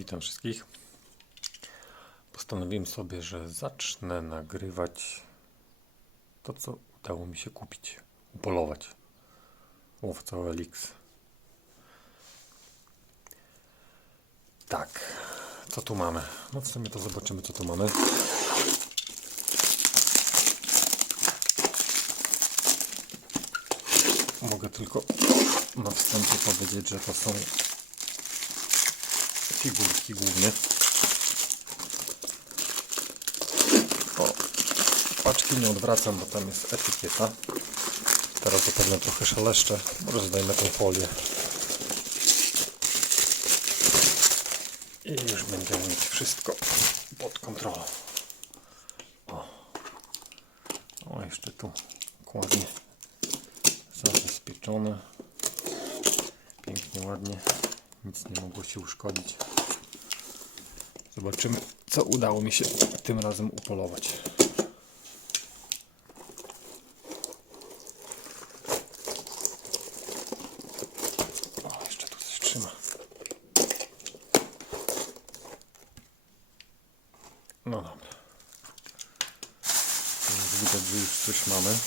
Witam wszystkich. Postanowiłem sobie, że zacznę nagrywać to, co udało mi się kupić, upolować. Łowca OLX. Tak, co tu mamy? No w sumie to zobaczymy, co tu mamy. Mogę tylko na wstępie powiedzieć, że to są figurki głównie. O, paczki nie odwracam, bo tam jest etykieta. Teraz zapewne trochę szeleszcze. Może zdajmy tą folię. I już będziemy mieć wszystko pod kontrolą. O, o jeszcze tu ładnie zabezpieczone. Pięknie, ładnie. Nic nie mogło się uszkodzić. Zobaczymy, co udało mi się tym razem upolować. O, jeszcze tu coś trzyma. No dobra. Więc widać, że już coś mamy.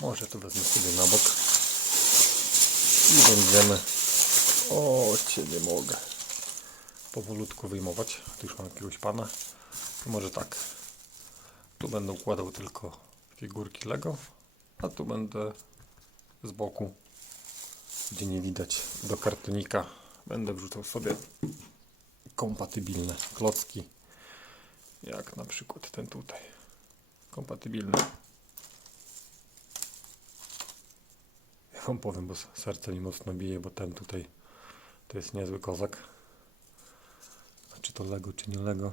Może to wezmę sobie na bok. I będziemy... O, cię nie mogę. Powolutku wyjmować. Tu już mam jakiegoś pana. To może tak. Tu będę układał tylko figurki Lego, a tu będę z boku, gdzie nie widać, do kartonika będę wrzucał sobie kompatybilne klocki. Jak na przykład ten tutaj. Kompatybilny. Ja wam powiem, bo serce mi mocno bije, bo ten tutaj to jest niezły kozak. A czy to Lego, czy nie Lego?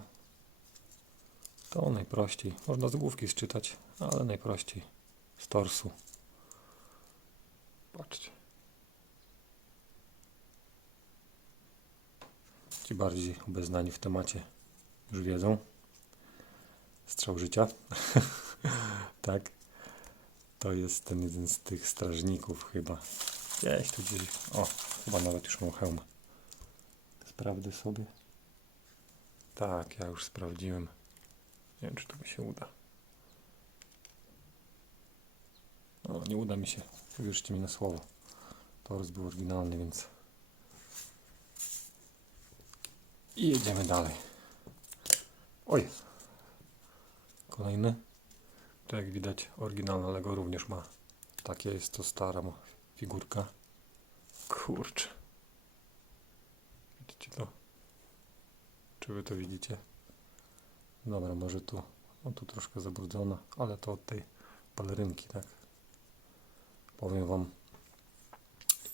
To najprościej. Można z główki sczytać, ale najprościej z torsu. Patrzcie. Ci bardziej obeznani w temacie już wiedzą. Strzał życia. tak. To jest ten jeden z tych strażników chyba. Gdzieś tu gdzieś. O, chyba nawet już mam hełm. Sprawdzę sobie. Tak, ja już sprawdziłem. Nie wiem, czy to mi się uda. O, nie uda mi się. Wierzcie mi na słowo. Tors był oryginalny, więc... I jedziemy dalej. Oj. Kolejny. To jak widać oryginalna Lego również ma. Takie jest to stara figurka. Kurczę. Widzicie to? Czy wy to widzicie? Dobra, może tu, no tu troszkę zabrudzona, ale to od tej balerynki, tak? Powiem wam,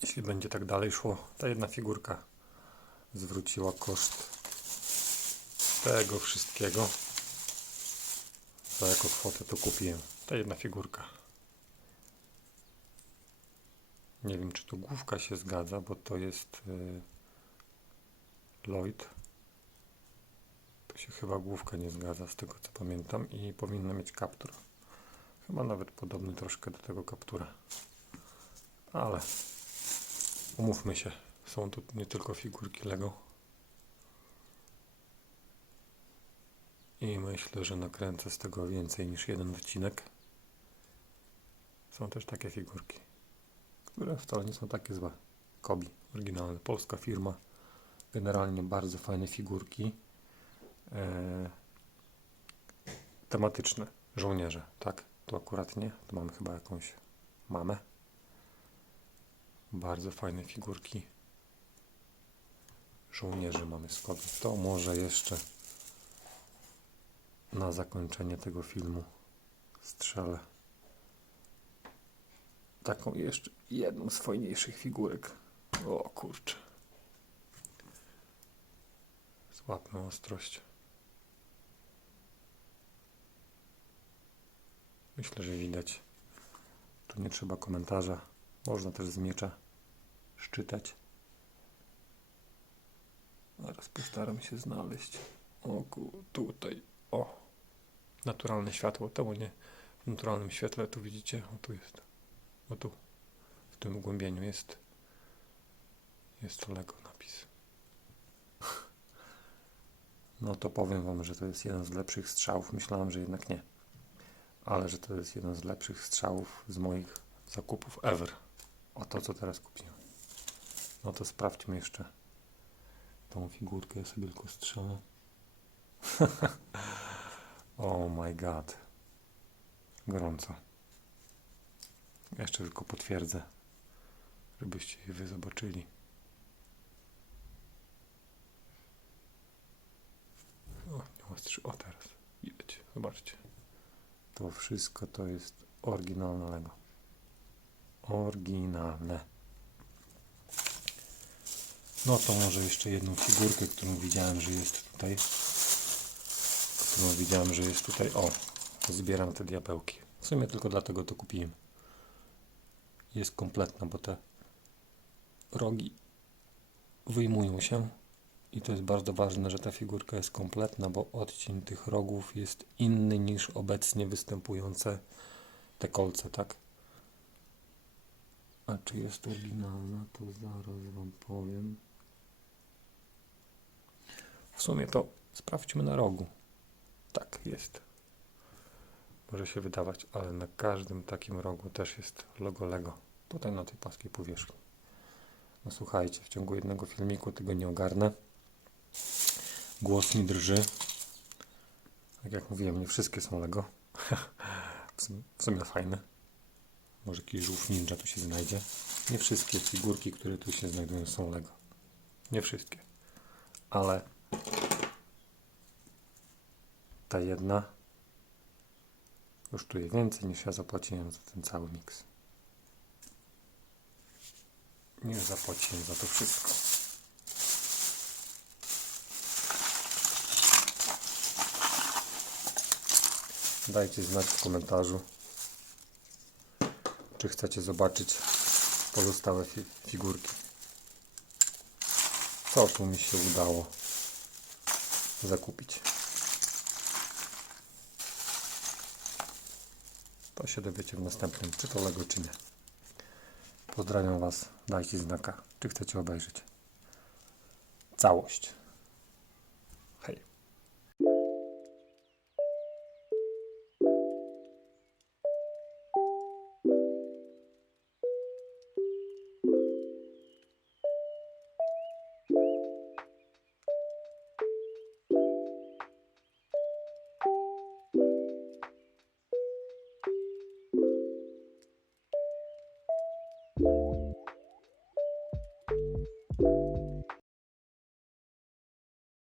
jeśli będzie tak dalej szło, ta jedna figurka zwróciła koszt tego wszystkiego, za jaką kwotę to kupiłem. Ta jedna figurka. Nie wiem, czy tu główka się zgadza, bo to jest yy, Lloyd. To się chyba główka nie zgadza, z tego co pamiętam, i powinna mieć kaptur. Chyba nawet podobny troszkę do tego kaptura. Ale umówmy się, są tu nie tylko figurki Lego. I myślę, że nakręcę z tego więcej niż jeden odcinek. Są też takie figurki, które wcale nie są takie złe. Kobi, oryginalna polska firma. Generalnie bardzo fajne figurki. E, tematyczne. Żołnierze, tak? To akurat nie. Tu mamy chyba jakąś mamę. Bardzo fajne figurki. Żołnierzy mamy z Kobi. To może jeszcze na zakończenie tego filmu strzelę taką jeszcze jedną z fajniejszych figurek. O kurczę. Złapmy ostrość. Myślę, że widać. Tu nie trzeba komentarza. Można też z miecza szczytać. Zaraz postaram się znaleźć. O, tutaj. O. Naturalne światło. Temu nie. W naturalnym świetle tu widzicie. O, tu jest. O, tu. W tym głębieniu jest. Jest Lego napis. no to powiem Wam, że to jest jeden z lepszych strzałów. Myślałem, że jednak nie. Ale że to jest jeden z lepszych strzałów z moich zakupów ever. O to, co teraz kupiłem. No to sprawdźmy jeszcze tą figurkę. Ja sobie tylko strzelę. oh my god. Gorąco. Jeszcze tylko potwierdzę, żebyście je wy zobaczyli. O, nie ostrzy. O, teraz. Widać. Zobaczcie. To wszystko to jest oryginalne Lego. Oryginalne. No to może jeszcze jedną figurkę, którą widziałem, że jest tutaj. Którą widziałem, że jest tutaj. O, zbieram te diabełki. W sumie tylko dlatego to kupiłem. Jest kompletna, bo te rogi wyjmują się. I to jest bardzo ważne, że ta figurka jest kompletna, bo odcień tych rogów jest inny niż obecnie występujące te kolce, tak? A czy jest oryginalna, to zaraz Wam powiem. W sumie to sprawdźmy na rogu. Tak, jest. Może się wydawać, ale na każdym takim rogu też jest logo Lego. Tutaj na tej paskiej powierzchni. No słuchajcie, w ciągu jednego filmiku tego nie ogarnę. Głos mi drży. Tak jak mówiłem, nie wszystkie są Lego. w, sumie, w sumie fajne. Może jakiś żółw ninja tu się znajdzie. Nie wszystkie figurki, które tu się znajdują są Lego. Nie wszystkie. Ale ta jedna kosztuje więcej niż ja zapłaciłem za ten cały miks. Nie zapłaciłem za to wszystko. Dajcie znać w komentarzu, czy chcecie zobaczyć pozostałe fi figurki. Co tu mi się udało zakupić. To się dowiecie w następnym, czy to Lego, czy nie. Pozdrawiam Was. Dajcie znaka, czy chcecie obejrzeć całość.